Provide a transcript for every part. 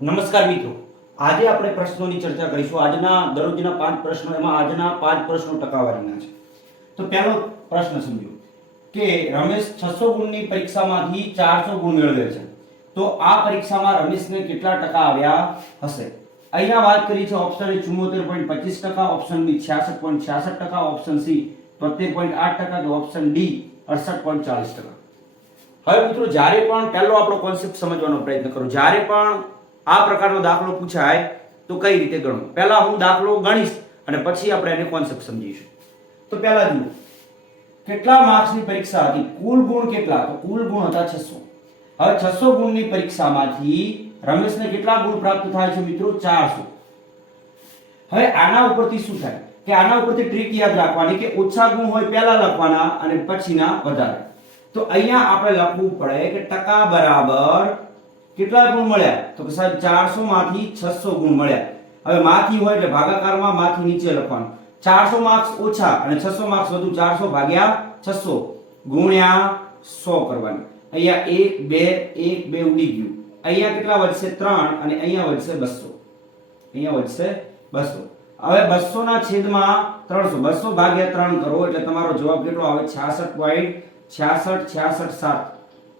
નમસ્કાર મિત્રો. આજે આપણે પ્રશ્નોની ચર્ચા કરીશું. આજના દરરોજના પાંચ પ્રશ્નો, એમાં આજના પાંચ પ્રશ્નો ટકાવારીના છે. તો પહેલો પ્રશ્ન સમજો કે રમેશ છસો ગુણની પરીક્ષામાંથી ચારસો ગુણ મેળવે છે. તો આ પરીક્ષામાં રમેશને કેટલા ટકા આવ્યા હશે? અહીંયા વાત કરી છે ઓપ્શન એ ચુમ્મોતેર પોઈન્ટ પચીસ ટકા ઓપ્શન બી છ્યાસઠ પોઈન્ટ છ્યાસઠ ટકા ઓપ્શન સી તોતેર પોઈન્ટ આઠ ટકા, તો ઓપ્શન ડી અડસઠ પોઈન્ટ ચાલીસ ટકા. હવે મિત્રો, જ્યારે પણ પહેલો આપણો કોન્સેપ્ટ સમજવાનો પ્રયત્ન કરો, જ્યારે પણ આ પ્રકારનો દાખલો પૂછાય તો કઈ રીતે ગણવું પહેલા હું દાખલો ગણીશ અને પછી આપણે એને કોન્સેપ્ટ સમજીશું. તો પહેલા જુઓ. કેટલા માર્ક્સની પરીક્ષા હતી? કુલ ગુણ કેટલા? તો કુલ ગુણ હતા છસો. હવે છસો ગુણની પરીક્ષામાંથી રમેશને કેટલા ગુણ પ્રાપ્ત થાય છે મિત્રો? ચારસો. હવે આના ઉપરથી શું થાય? કે આના ઉપરથી ટ્રીક યાદ રાખવાની કે ઓછા ગુણ હોય પહેલા લખવાના અને પછીના વધારે. તો અહીંયા આપણે લખવું પડે કે ટકા બરાબર કેટલા ગુણ મળ્યા? તો કે સાહેબ ચારસો માંથી છસો ગુણ મળ્યા. હવે માંથી હોય એટલે ભાગાકારમાં માંથી નીચે લખવાનું. ચારસો માર્ક્સ ઓછા અને છસો માર્ક્સ વધુ, ચારસો ભાગ્યા છસો. ગુણ્યા સો કરવાની. અહીંયા 1 2 1 2 ઉડી ગયું. અહીંયા કેટલા વધશે? ત્રણ અને અહીંયા વધશે બસો. અહીંયા વધશે બસો. હવે બસો ના છેદમાં ત્રણસો. બસો ભાગ્યા ત્રણ કરો એટલે તમારો જવાબ કેટલો આવે? 66 66 66 7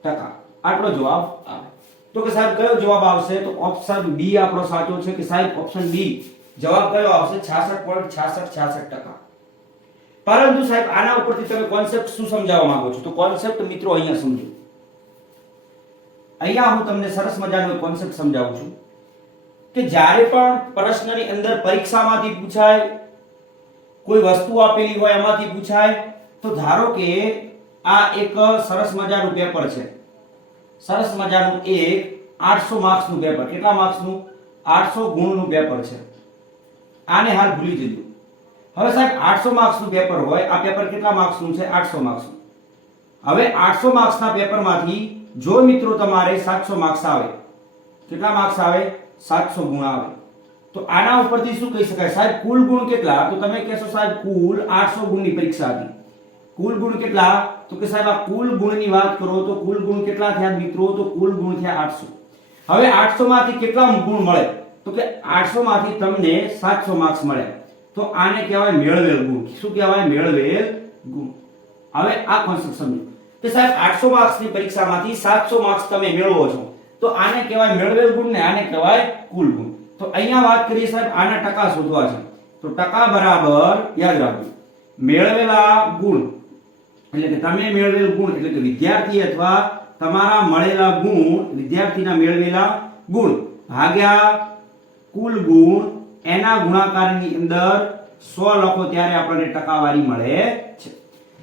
ટકા. આટલો જવાબ આવે. તો કે સાહેબ, કયો જવાબ આવશે? તો ઓપ્શન બી આપણો સાચો છે કે સાહેબ ઓપ્શન બી જવાબ કયો આવશે? 66.66 66 ટકા. પરંતુ સાહેબ, આના ઉપરથી તમે કોન્સેપ્ટ શું સમજાવવા માંગો છો? તો કોન્સેપ્ટ મિત્રો અહીંયા સમજો. અહીંયા હું તમને સરસ મજાનો કોન્સેપ્ટ સમજાવું છું કે જ્યારે પણ પ્રશ્નની અંદર પરીક્ષામાંથી પૂછાય, કોઈ વસ્તુ આપેલી હોય એમાંથી પૂછાય, તો ધારો કે આ એક સરસ મજાનું પેપર છે. સરસ મજાનું એક આઠસો માર્ક્સનું પેપર કેટલા માર્ક્સનું? આઠસો ગુણનું પેપર છે. આને હાલ ભૂલી જજો. હવે સાહેબ, આઠસો માર્ક્સનું પેપર હોય, આ પેપર કેટલા માર્ક્સનું છે? આઠસો માર્ક્સનું. હવે આઠસો માર્ક્સના પેપરમાંથી જો મિત્રો તમારે સાતસો માર્ક્સ આવે, કેટલા માર્ક્સ આવે? સાતસો ગુણ આવે. તો આના ઉપરથી શું કહી શકાય? સાહેબ, કુલ ગુણ કેટલા? તો તમે કહેશો સાહેબ, કુલ આઠસો ગુણની પરીક્ષા હતી. કુલ ગુણ કેટલા? તો કે સાહેબ, આ કુલ ગુણની વાત કરો તો કુલ ગુણ કેટલા થયા મિત્રો? તો કુલ ગુણ થયા 800 હવે 800 માંથી કેટલા ગુણ મળે? તો કે 800 માંથી તમને 700 માર્ક્સ મળે. તો આને કહેવાય મેળવેલ ગુણ. શું કહેવાય? મેળવેલ ગુણ. હવે આ કોન્સેપ્ટ સમજો કે સાહેબ 800 માર્ક્સની પરીક્ષામાંથી 700 માર્ક્સ તમે મેળવો છો. તો આને કહેવાય મેળવેલ ગુણ ને આને કહેવાય કુલ ગુણ. તો અહીંયા વાત કરીએ સાહેબ, આના ટકા શોધવા છે. તો ટકા બરાબર યાદ રાખજો. મેળવેલા ગુણ. એટલે કે તમે મેળવેલ ગુણ, એટલે કે વિદ્યાર્થી અથવા તમારા મળેલા ગુણ, વિદ્યાર્થીના મેળવેલા ગુણ, ભાગ્યા કુલ ગુણ, એના ગુણાકારની અંદર 100 લખો ત્યારે આપણને ટકાવારી મળે છે.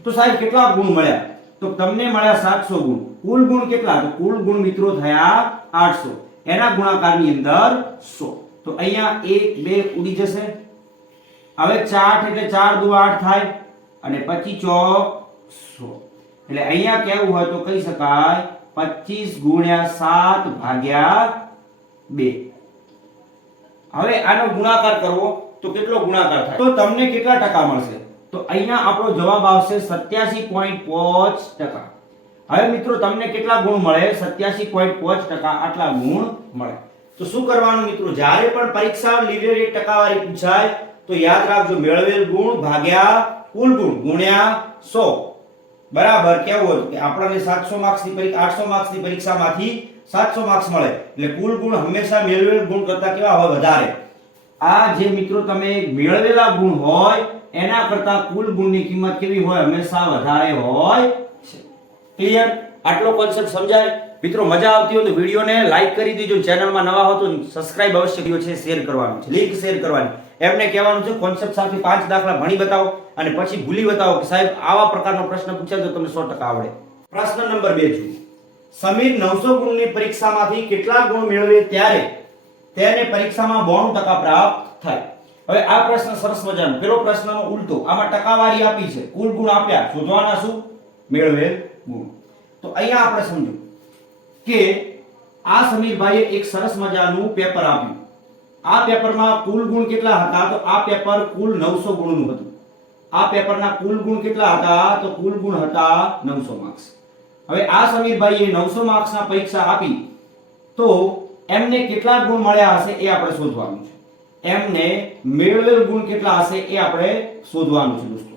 તો સાહેબ, કેટલા ગુણ મળ્યા? તો તમને મળ્યા 700 ગુણ. કુલ ગુણ કેટલા? તો કુલ ગુણ મિત્રો થયા 800 એના ગુણાકારની અંદર 100 તો અહીંયા 1 2 ઉડી જશે. હવે 4 એટલે 4 દુ 8 થાય. અને 25 ચોક 100 એટલે અહીંયા કેવું હોય તો કહી શકાય 25 ગુણ્યા સાત ભાગ્યા બે. હવે આનો ગુણાકાર કરવો તો કેટલો ગુણાકાર થાય? તો તમને કેટલા ટકા મળશે? તો અહીંયા આપણો જવાબ આવશે 87.5 ટકા. હવે મિત્રો, તમને કેટલા ગુણ મળે? 87.5 ટકા આટલા ગુણ મળે. તો શું કરવાનું મિત્રો? જ્યારે પણ પરીક્ષા લીધેલ એક ટકાવારી પૂછાય, તો યાદ રાખજો, મેળવેલ ગુણ ભાગ્યા કુલ ગુણ ગુણ્યા 100 બરાબર કેવું હોય કે આપણને 700 માર્ક્સની પરીક્ષા 800 માર્ક્સની પરીક્ષામાંથી 700 માર્ક્સ મળે. એટલે કુલ ગુણ હંમેશા મેળવેલ ગુણ કરતા કેવા હોય? વધારે. આ જે મિત્રો તમે મેળવેલા ગુણ હોય, એના કરતા કુલ ગુણની કિંમત કેવી હોય? હંમેશા વધારે હોય. છે ક્લિયર આટલો કોન્સેપ્ટ સમજાય? મિત્રો, મજા આવતી હોય તો વિડીયોને લાઈક કરી દેજો. ચેનલમાં નવા હો તો સબસ્ક્રાઇબ અવશ્ય કર્યો છે શેર કરવાનું છે. લિંક શેર કરવાની. એમને કહેવાનું છે કોન્સેપ્ટ સાથે પાંચ દાખલા ભણી બતાવો અને પછી ભૂલી બતાવો કે સાહેબ, આવા પ્રકારનો પ્રશ્ન પૂછાય તો તમને સો ટકા આવડે. પ્રશ્ન નંબર બે જુઓ. સમીર નવસો ગુણની પરીક્ષામાંથી કેટલા ગુણ મેળવે ત્યારે તેને પરીક્ષામાં 92% ટકા પ્રાપ્ત થાય. હવે આ પ્રશ્ન સરસ મજાનો. પેલો પ્રશ્નનો ઉલટો. આમાં ટકાવારી આપી છે. કુલ ગુણ આપ્યા. શોધવાના શું? મેળવેલ ગુણ. તો અહીંયા આપણે સમજો કે આ સમીરભાઈએ એક સરસ મજાનું પેપર આપ્યું. આ પેપરમાં કુલ ગુણ કેટલા હતા? તો આ પેપર કુલ 900 ગુણનું હતું. આ પેપરના કુલ ગુણ કેટલા હતા? તો કુલ ગુણ હતા 900 માર્ક્સ. હવે આ સમીરભાઈએ 900 માર્ક્સના પરીક્ષા આપી. તો એમને કેટલા ગુણ મળ્યા હશે એ આપણે શોધવાનું છે. એમને મેળવેલ ગુણ કેટલા હશે એ આપણે શોધવાનું છે દોસ્તો.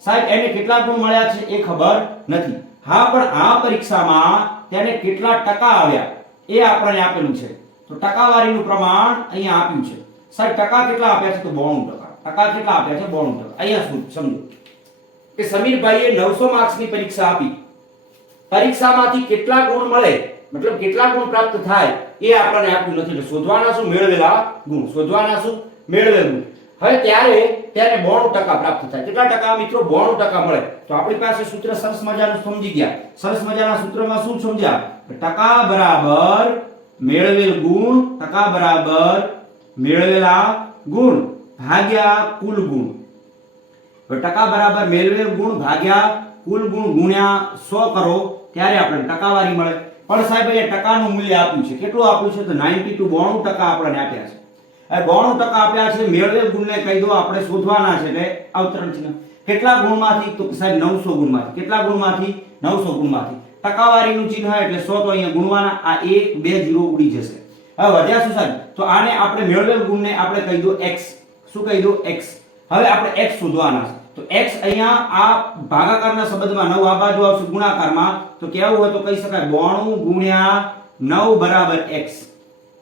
સાહેબ, એને કેટલા ગુણ મળ્યા છે એ ખબર નથી. હા, પણ આ પરીક્ષામાં તેને કેટલા ટકા આવ્યા એ આપણને આપેલું છે. તો ટકાવારીનું પ્રમાણ અહીંયા આપ્યું છે. સાહેબ, ટકા કેટલા આપ્યા છે? તો 92 ટકા. ટકા કેટલા આપ્યા છે? 92 ટકા. અહીંયા શું? સમજો. કે સમીરભાઈએ 900 માર્ક્સની પરીક્ષા આપી. પરીક્ષામાંથી કેટલા ગુણ મળે, મતલબ કેટલા ગુણ પ્રાપ્ત થાય, એ આપણને આપ્યું નથી. એટલે શોધવાના શું? મેળવેલા ગુણ. શોધવાના શું? મેળવેલું. હવે ત્યારે ત્યારે 92 ટકા પ્રાપ્ત થાય. કેટલા ટકા મિત્રો? 92 ટકા મળે. તો આપણી પાસે સૂત્ર સરસ મજાનું સમજી ગયા. સરસ મજાના સૂત્રમાં શું સમજ્યા? ટકા બરાબર મેળવેલ ગુણ ટકા બરાબર મેળવેલા ગુણ, ભાગ્યા કુલ ગુણ. ટકા બરાબર મેળવેલ ગુણ, ભાગ્યા કુલ ગુણ ગુણ્યા સો કરો, ત્યારે આપણને ટકાવારી મળે. પણ સાહેબ, અહીંયા ટકાનું મૂલ્ય આપ્યું છે. કેટલું આપ્યું છે? તો 92 92 ટકા આપણને આપ્યા છે. હવે 92 ટકા આપ્યા છે, મેળવેલ ગુણને કહી દો, આપણે શોધવાના છે એટલે અવતરણ છે. કેટલા ગુણમાંથી? તો સાહેબ, નવસો ગુણમાંથી. કેટલા ગુણમાંથી? નવસો ગુણમાંથી. ટકાવારીનું ચિહ્ન એટલે 100 તો અહીંયા ગુણવાના, આ 1 2 0 ઉડી જશે. હવે વધ્યા શું સાહેબ? તો આને આપણે મેળવેલ ગુણને આપણે કહી દો x. શું કહી દો? x. હવે આપણે x શોધવાના છે. તો x અહીંયા આ ભાગાકારના સંબંધમાં 9 આ બાજુ આવશે ગુણાકારમાં. તો કેવું હોય તો કહી શકાય 92 ગુણ્યા 9 બરાબર x.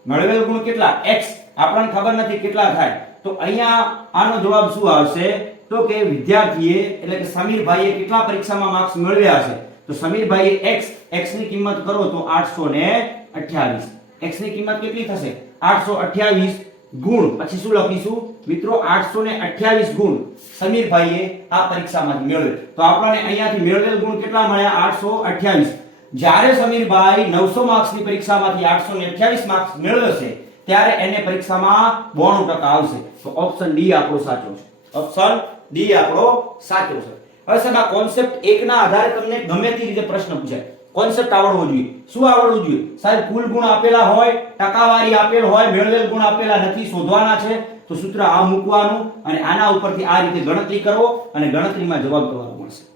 મેળવેલ ગુણ કેટલા? x. આપણને ખબર નથી કેટલા થાય. તો અહીંયા આનો જવાબ શું આવશે? તો કે વિદ્યાર્થીએ, એટલે કે સમીરભાઈએ કેટલા પરીક્ષામાં માર્ક્સ મેળવ્યા હશે તો સમીરભાઈએ x x ની કિંમત કરો તો 828 x ની કિંમત કેટલી થશે? 828 ગુણ. પછી શું લખીશું? મિત્રો 828 ગુણ. સમીરભાઈએ આ પરીક્ષામાંથી મેળવે તો આપણને અહીંયાથી મેળવેલ ગુણ કેટલા મળ્યા? 828 જ્યારે સમીરભાઈ 900 માર્ક્સની પરીક્ષામાંથી 828 માર્ક્સ મેળવશે, ત્યારે એને પરીક્ષામાં 92 ટકા આવશે. તો ઓપ્શન ડી આપણો સાચો છે. ઓપ્શન ડી આપણો સાચો છે. હવે સાહેબ, આ કોન્સેપ્ટ એકના આધારે તમને ગમે તે રીતે પ્રશ્ન પૂછાય. કોન્સેપ્ટ આવડવો જોઈએ. શું આવડવું જોઈએ? સાહેબ, કુલ ગુણ આપેલા હોય, ટકાવારી આપેલ હોય, મેળવેલ ગુણ આપેલા નથી, શોધવાના છે. તો સૂત્ર આ મૂકવાનું અને આના ઉપરથી આ રીતે ગણતરી કરો અને ગણતરીમાં જવાબ તમારો મળશે.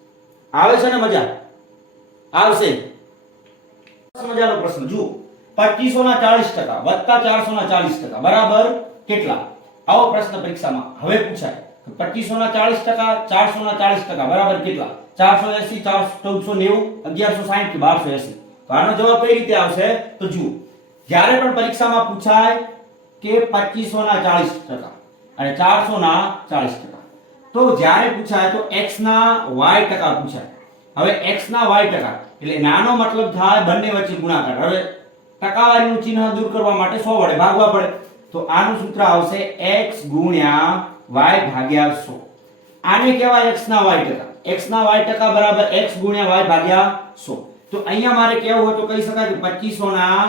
આવે છે ને મજા? આવશે. મજાનો પ્રશ્ન. જુઓ પચીસો ના 40 ટકા વત્તા ચારસો ના 40 ટકા. બરાબર? કેટલા? આવો પ્રશ્ન પરીક્ષામાં હવે પૂછાય. 2500 ના 40 ટકા ચારસો ના 40 ટકા, બરાબર કેટલા? 480 1490 1160 કે 1280 તો આનો જવાબ કઈ રીતે આવશે? તો જુઓ, જ્યારે પણ પરીક્ષામાં પૂછાય કે પચીસો ના 40 ટકા અને ચારસો ના 40 ટકા, તો જ્યારે પૂછાય તો એક્સ ના વાય ટકા પૂછાય. હવે એક્સ ના વાય ટકા, એટલે નાનો મતલબ થાય બંને વચ્ચે ગુણાકાર. હવે ટકાવારીનું ચિહ્ન દૂર કરવા માટે સો વડે ભાગવા પડે. તો આનું સૂત્ર આવશે એક્સ ગુણ્યા y ભાગ્યા 100 આને કહેવાય x ના y ટકા. x ના y ટકા બરાબર x ગુણ્યા y ભાગ્યા 100 તો અહીંયા મારે કહેવું હોય તો કહી શકાય કે 2500 ના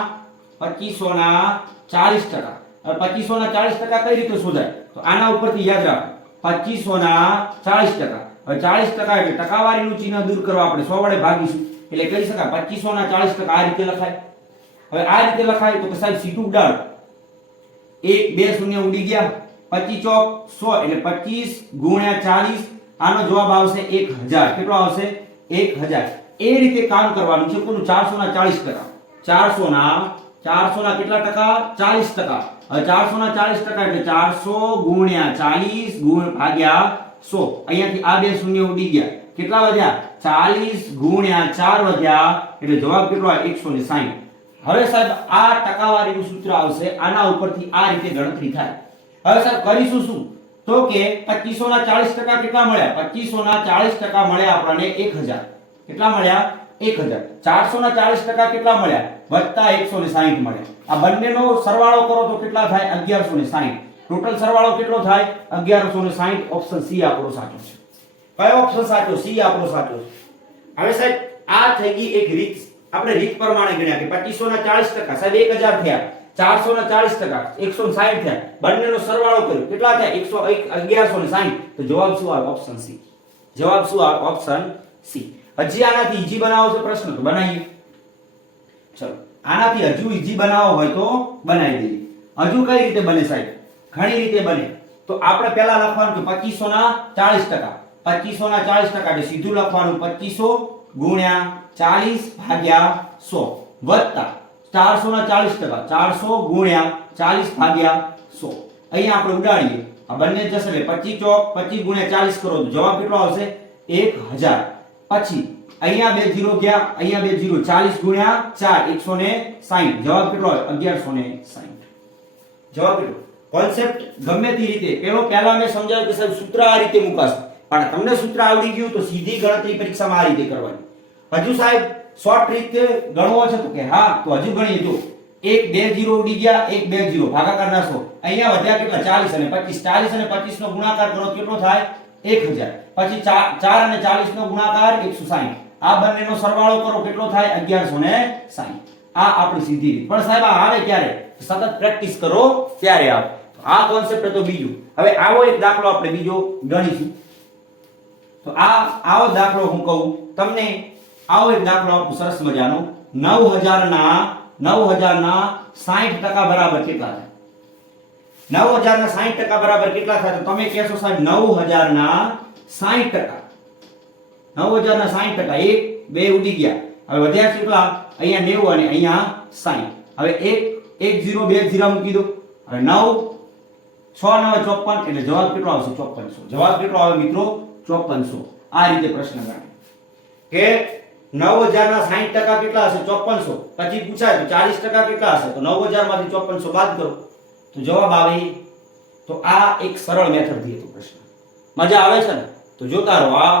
2500 ના 40 ટકા. 2500 ના 40 ટકા કઈ રીતે શોધાય? તો આના ઉપરથી યાદ રાખો. 2500 ના 40 ટકા. હવે 40 ટકા એટલે ટકાવારીનું ચિહ્ન દૂર કરવા આપણે 100 વડે ભાગીશું. એટલે કહી શકાય 2500 ના 40 ટકા આ રીતે લખાય. હવે આ રીતે લખાય તો સાહેબ સીધું ઉડાડ. એક, બે, શૂન્ય ઉડી ગયા. 25 ચોક સો એટલે 25 ગુણ્યા 40 આનો જવાબ આવશે એક હજાર. કેટલો આવશે? એક હજાર. એ રીતે કામ કરવાનું છે. કોનું ચારસો ના 40 ટકા. ચારસો ના ચારસો ના કેટલા ટકા? 40 ટકા. હવે 400 ના 40 ટકા એટલે ચારસો ગુણ્યા 40 ગુણ ભાગ્યા સો. અહીંયાથી આ બે શૂન્ય ઉડી ગયા. કેટલા વધ્યા? 40 ગુણ્યા ચાર વધ્યા. એટલે જવાબ કેટલો આવે? 160 હવે સાહેબ, આ ટકાવારીનું સૂત્ર આવશે. આના ઉપરથી આ રીતે ગણતરી થાય. હવે સાહેબ, કરીશું શું? તો કે 2500 ના 40 ટકા કેટલા મળ્યા? 2500 ના 40 ટકા મળ્યા આપણને 1000 કેટલા મળ્યા? 1000 400 ના 40 ટકા કેટલા મળ્યા? વત્તા 160 મળ્યા. આ બંનેનો સરવાળો કરો તો કેટલા થાય? 1160 ટોટલ સરવાળો કેટલો થાય? 1160 ઓપ્શન સી આપણો સાચો છે. કયો ઓપ્શન સાચો? સી આપણો સાચો છે. હવે સાહેબ, આ થઈ ગઈ એક રીત. આપણે રીત પ્રમાણે ગણ્યા કે 2500 ના 40 ટકા. સાહેબ 1000 થયા. 400 ના 40 ટકા 160 થયા. બંનેનો સરવાળો કર્યો. કેટલા થયા? 100 1160 તો જવાબ શું આવે? ઓપ્શન સી જવાબ શું આવે? ઓપ્શન સી હજી આનાથી ઈજી બનાવો છે પ્રશ્ન, તો બનાવીએ. ચલો. આનાથી હજુ ઈજી બનાવો હોય તો બનાવી દઈએ. હજુ કઈ રીતે બને સાહેબ? ઘણી રીતે બને. તો આપણે પહેલા લખવાનું કે પચીસો ના 40 ટકા. પચીસો ના 40 ટકા એટલે સીધું લખવાનું 2500 ગુણ્યા 40 ભાગ્યા સો વત્તા ચારસો ના ચાલીસ ટકા. ચારસો ગુણ્યા ચાલીસ ભાગ્યા સો. અહીંયા આપણે ઉડાડીએ. આ બંને જશે એટલે પચીસ ચોક, પચીસ ગુણ્યા ચાલીસ કરો તો જવાબ કેટલો આવશે? એક હજાર. પછી અહીંયા બે જીરો ગયા, અહીંયા બે જીરો ચાલીસ ગુણ્યા ચાર, એકસો ને સાહીઠ. જવાબ કેટલો આવે? અગિયારસો ને સાહીઠ. જવાબ કેટલો? કોન્સેપ્ટ ગમે તે રીતે. પેલો, પહેલા મેં સમજાવ્યું કે સાહેબ સૂત્ર આ રીતે મુકાશે. પણ તમને સૂત્ર આવડી ગયું તો સીધી ગણતરી પરીક્ષામાં આ રીતે કરવાની. હજુ સાહેબ શોર્ટ રીતે ગણવો છે તો કે હા, તો હજુ ગણીએ જો એક બે જીરો ઉડી ગયા, એક બે જીરો. ભાગાકાર નાખો અહીંયા વધ્યા કેટલા? ચાલીસ અને પચીસ. ચાલીસ અને પચીસ નો ગુણાકાર કરો, કેટલો થાય? એક હજાર. પછી ચાર અને ચાલીસ નો ગુણાકાર એકસો સાહીઠ. આ બંનેનો સરવાળો કરો, કેટલો થાય? અગિયારસો ને સાહીઠ. આ આપણી સીધી રીત. પણ સાહેબ, આ આવે ક્યારે? સતત પ્રેક્ટિસ કરો, ત્યારે આવે. આ કોન્સેપ્ટ હતો બીજું. હવે આવો એક દાખલો આપણે બીજો ગણીશું. તો આ, આવો દાખલો હું કહું. તમને આવો એક દાખલો આપું, સરસ મજાનો. નવ હજારના નવ હજારના સાહીઠ ટકા બરાબર કેટલા થાય? નવ હજારના સાહીઠ ટકા બરાબર કેટલા થાય? તો તમે કહેશો સાહેબ નવ હજારના સાહીઠ ટકા. નવ હજારના સાહીઠ ટકા, એક, બે ઉડી ગયા. હવે વધ્યા કેટલા? અહીંયા નેવું અને અહીંયા સાહીઠ હવે એક એક ઝીરો બે ઝીરા મૂકી દો. હવે નવ, છ નવ ચોપન, એટલે જવાબ કેટલો આવશે? ચોપનસો. જવાબ કેટલો આવે મિત્રો? ચોપનસો. આ રીતે પ્રશ્ન ગણાય. કે નવ હજારના સાહીઠ ટકા કેટલા હશે? ચોપનસો પછી પૂછાય ચાલીસ ટકા કેટલા હશે? તો નવ હજારમાંથી ચોપનસો બાદ કરો. તો જવાબ આવે તો આ એક સરળ મેથડથી હતો પ્રશ્ન. મજા આવે છે ને? તો જોતા રહો આ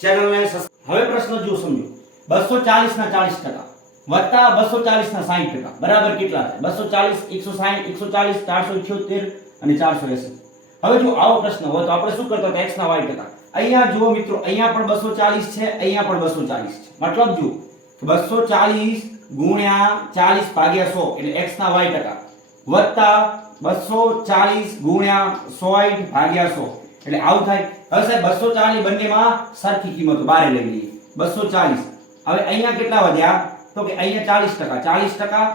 ચેનલને હવે પ્રશ્ન જો સમજો. બસો ચાલીસ ના ચાલીસ ટકા વત્તા બસો ચાલીસ ના સાહીઠ ટકા. બરાબર કેટલા થાય બસો ચાલીસ, એકસો સાહીઠ એકસો ચાલીસ, ચારસો ઇઠ્યોતેર અને ચારસો એસી. હવે જો આવો પ્રશ્ન હોય તો આપણે શું કરતા હતા? X ના y ટકા. અહીંયા જુઓ મિત્રો, અહીંયા પણ બસો ચાલીસ છે, અહીંયા પણ બસો ચાલીસ છે. મતલબ કે બસો ચાલીસ ગુણ્યા ચાલીસ ભાગ્યા સો એટલે x ના y ટકા. વત્તા બસો ચાલીસ ગુણ્યા સોઈઠ ભાગ્યા સો. એટલે આવું થાય. હવે સાહેબ, બસો ચાલીસ બંનેમાં સરખી કિંમતો, બારે લઈ લઈએ. બસો ચાલીસ. હવે અહીંયા કેટલા વધ્યા? તો કે અહીંયા ચાલીસ ટકા. ચાલીસ ટકા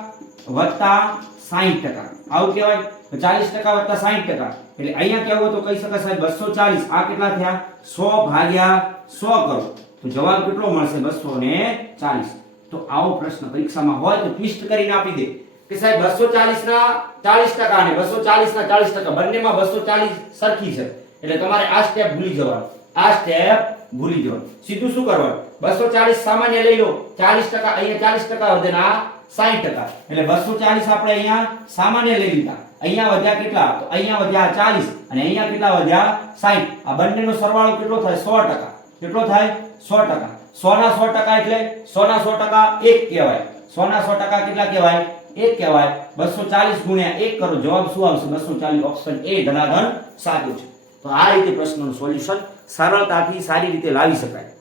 વત્તા સાહીઠ ટકા. આવું કહેવાય ચાલીસ ટકા વત્તા સાહીઠ ટકા. એટલે અહીંયા કેવું તો કહી શકાય સાહેબ બસો ચાલીસ. આ કેટલા થયા? સો ભાગ્યા સો કરો. તો જવાબ કેટલો મળશે? બસો ને ચાલીસ. તો આવો પ્રશ્ન પરીક્ષામાં હોય તો ટ્વિસ્ટ કરીને આપી દે. કે સાહેબ બસો ચાલીસ ના ચાલીસ ટકા અને બસો ચાલીસ ના ચાલીસ ટકા બંનેમાં બસો ચાલીસ સરખી છે. એટલે તમારે આ સ્ટેપ ભૂલી જવાનું. આ સ્ટેપ ભૂલી જવાનું. સીધું શું કરવાનું? બસો ચાલીસ સામાન્ય લઈ લો. ચાલીસ ટકા અહીંયા ચાલીસ ટકા વધે આ સાહીઠ ટકા. એટલે બસો ચાલીસ આપણે અહીંયા સામાન્ય લઈ લીધા. અહીંયા વધ્યા કેટલા? તો અહીંયા વધ્યા ચાલીસ અને અહીંયા કેટલા વધ્યા સાહીઠ આ બંનેનો સરવાળો કેટલો થાય? સો ટકા. કેટલો થાય? સો ટકા. સો ના સો ટકા એટલે સો ના સો ટકા એક કહેવાય. સો ના સો ટકા કેટલા કહેવાય? એક કહેવાય. બસો ચાલીસ ગુણ્યા એક કરો. જવાબ શું આવશે? બસો ચાલીસ ઓપ્શન એ ધનાધન સાચું છે. તો આ રીતે પ્રશ્નનું સોલ્યુશન સરળતાથી સારી રીતે લાવી શકાય.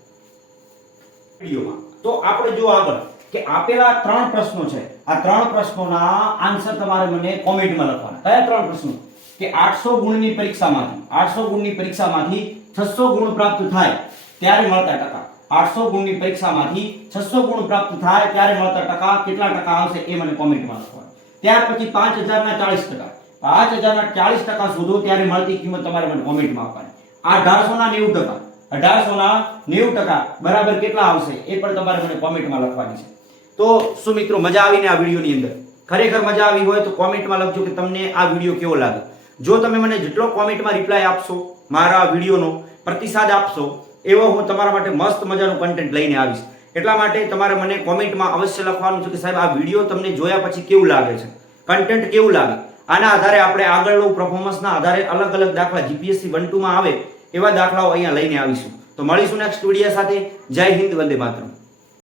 વિડીયોમાં. તો આપણે જો આગળ કે આપેલા ત્રણ પ્રશ્નો છે. આ ત્રણ પ્રશ્નોના આન્સર તમારે મને કોમેન્ટમાં લખવાના. કયા ત્રણ પ્રશ્નો? કે આઠસો ગુણની પરીક્ષામાંથી, આઠસો ગુણની પરીક્ષામાંથી છસો ગુણ પ્રાપ્ત થાય ત્યારે મળતા ટકા. આઠસો ગુણની પરીક્ષામાંથી છસો ગુણ પ્રાપ્ત થાય ત્યારે મળતા ટકા કેટલા ટકા આવશે એ મને કોમેન્ટમાં લખવાનું. ત્યાર પછી પાંચ હજારના ચાલીસ ટકા. પાંચ હજારના ચાળીસ ટકા શોધો ત્યારે મળતી કિંમત તમારે મને કોમેન્ટમાં આપવાની. અઢારસો 1800 ના 90 ટકા. અઢારસો ના નેવું ટકા બરાબર કેટલા આવશે એ પણ તમારે મને કોમેન્ટમાં લખવાની છે. તો શું મિત્રો, મજા આવીને આ વિડીયોની અંદર? ખરેખર મજા આવી હોય તો કોમેન્ટમાં લખજો કે તમને આ વીડિયો કેવો લાગે જો તમે મને જેટલો કોમેન્ટમાં રિપ્લાય આપશો, મારા વિડીયોનો પ્રતિસાદ આપશો, એવો હું તમારા માટે મસ્ત મજાનું કન્ટેન્ટ લઈને આવીશ. એટલા માટે તમારે મને કોમેન્ટમાં અવશ્ય લખવાનું છે કે સાહેબ, આ વીડિયો તમને જોયા પછી કેવું લાગે છે? કન્ટેન્ટ કેવું લાગે? આના આધારે આપણે આગળનું પરફોર્મન્સના આધારે અલગ અલગ દાખલા જીપીએસસી વન ટુમાં આવે એવા દાખલાઓ અહીંયા લઈને આવીશું. તો મળીશું નેક્સ્ટ વીડિયો સાથે. જય હિન્દ, વંદે માતરમ.